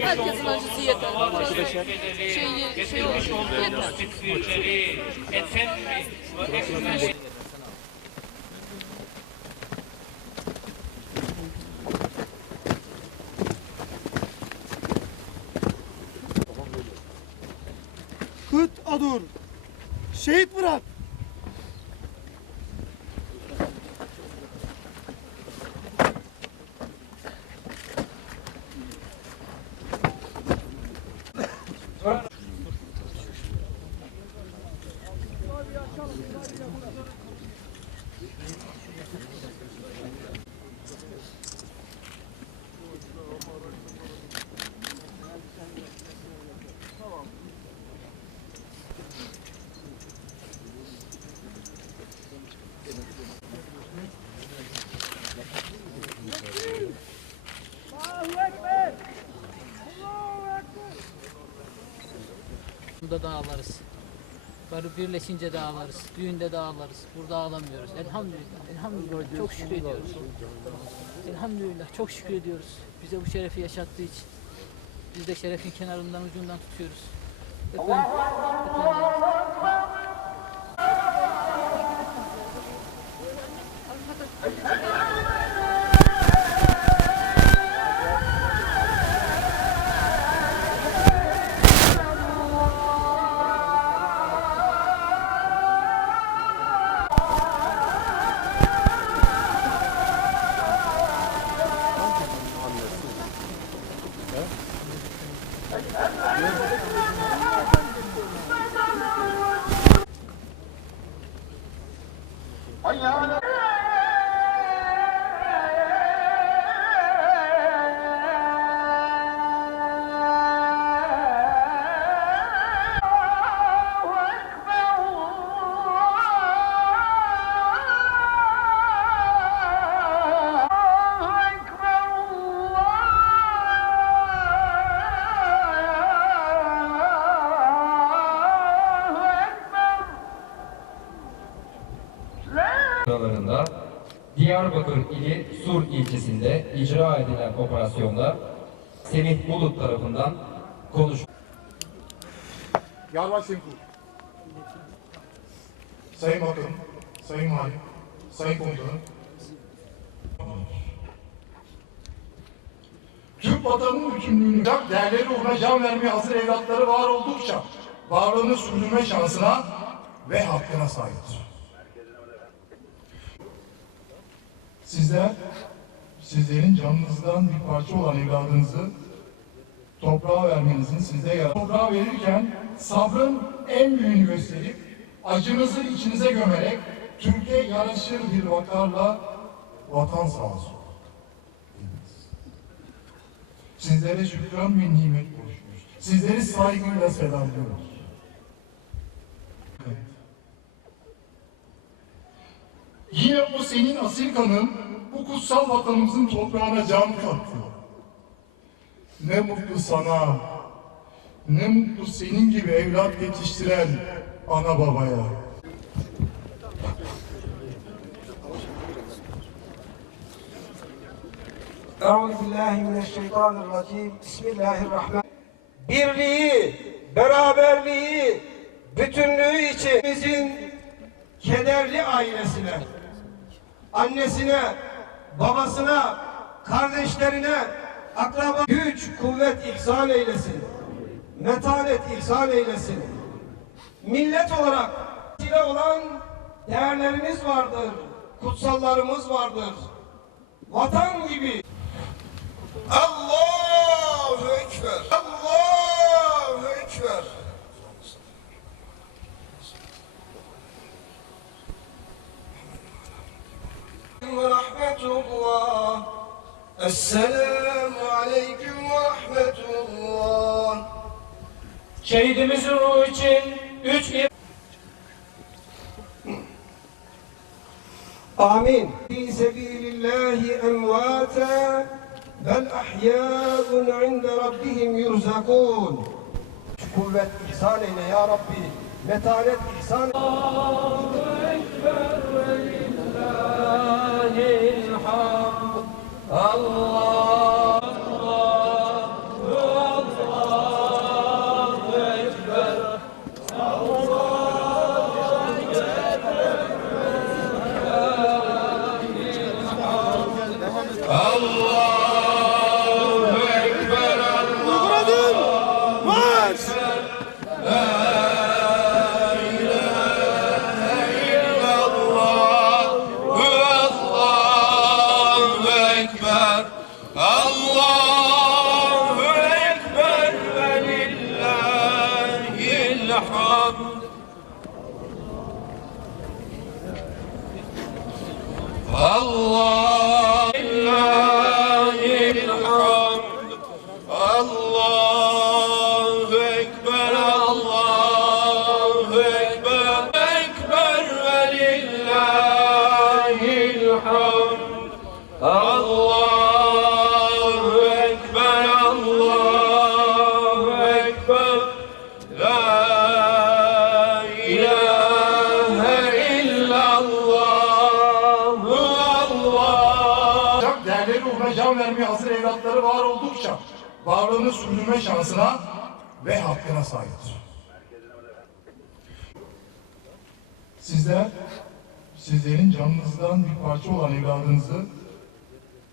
Herkesin acısı yeter. Şeyi, şey olsun, yeter. শীত Burada da ağlarız. Karı birleşince de ağlarız. Düğünde de ağlarız. Burada ağlamıyoruz. Elhamdülillah. Elhamdülillah. Çok şükür ediyoruz. Elhamdülillah. Çok şükür ediyoruz. Bize bu şerefi yaşattığı için. Biz de şerefin kenarından ucundan tutuyoruz. Efendim, efendim. Sıralarında Diyarbakır ili Sur ilçesinde icra edilen operasyonda Semih Bulut tarafından konuş Yalvar Senkur. Sayın Bakan, Sayın Valim, Sayın Komutanım. Türk vatanının bütünlüğünü, değerleri uğruna can vermeye hazır evlatları var oldukça varlığını sürdürme şansına ve hakkına sahiptir. Sizler, sizlerin canınızdan bir parça olan evladınızı toprağa vermenizin sizde yarar. Toprağa verirken sabrın en büyüğünü gösterip acınızı içinize gömerek Türkiye yaraşır bir vakarla vatan sağ olsun. Sizlere şükran ve nimet borçluyuz. Sizleri saygıyla selamlıyoruz. Evet. Yine o senin asil kanın bu kutsal vatanımızın toprağına can kattı. Ne mutlu sana, ne mutlu senin gibi evlat yetiştiren ana babaya. Euzu billahi mineşşeytanirracim. Bismillahirrahmanirrahim. Birliği, beraberliği, bütünlüğü için bizim kederli ailesine, annesine, babasına, kardeşlerine, akraba güç, kuvvet ihsan eylesin. Metanet ihsan eylesin. Millet olarak ile olan değerlerimiz vardır, kutsallarımız vardır. Vatan gibi Allahu Ekber. Allahu Ekber. Ve rahmetullah. Esselamu aleyküm ve rahmetullah. Şehidimizin ruhu için üç Amin. Fi sebilillahi emvata bel ahyâun inde rabbihim yurzakûn. Kuvvet ihsan eyle ya Rabbi. metanet ihsan Uyguladım. Allah varlığını sürdürme şansına ve hakkına sahiptir. Sizler, sizlerin canınızdan bir parça olan evladınızı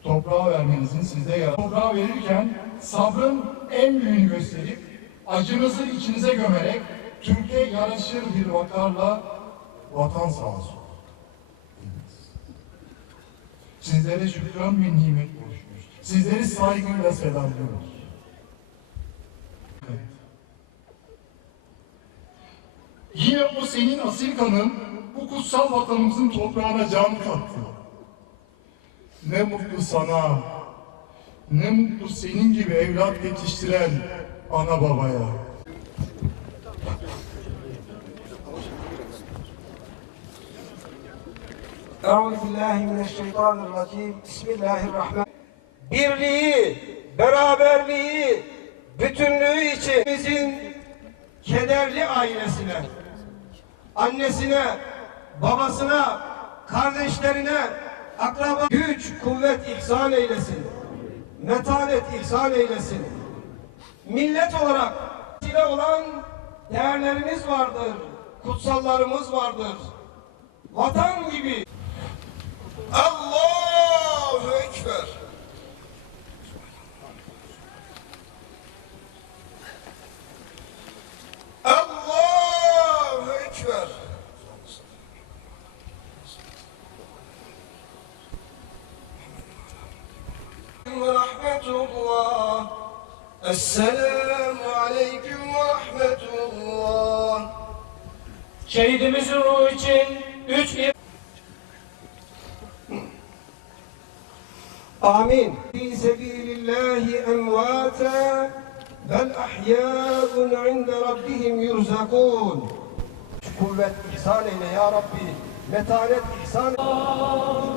toprağa vermenizin sizde yarar. Toprağa verirken sabrın en büyüğünü gösterip acınızı içinize gömerek Türkiye yaraşır bir vakarla vatan sağ olsun. Sizlere şükran ve nimet borçluyuz. Sizleri saygıyla selamlıyoruz. Yine o senin asil kanın bu kutsal vatanımızın toprağına can kattı. Ne mutlu sana, ne mutlu senin gibi evlat yetiştiren ana babaya. Euzubillahimineşşeytanirracim. Bismillahirrahmanirrahim. Birliği, beraberliği, bütünlüğü için bizim kederli ailesine, annesine, babasına, kardeşlerine, akraba güç, kuvvet ihsan eylesin. Metanet ihsan eylesin. Millet olarak vesile olan değerlerimiz vardır, kutsallarımız vardır. Vatan gibi Allahu Ekber. Allahu Ekber. Ve rahmetullah. Esselamu aleyküm ve rahmetullah. Şehidimizin ruhu için üç آمين في سبيل الله أمواتا بل أحياء عند ربهم يرزقون kuvvet ihsan eyle ya Rabbi. Metanet ihsan Allah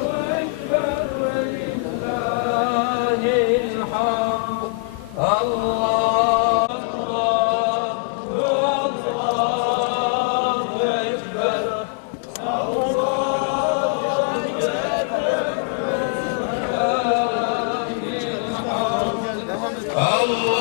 Allah!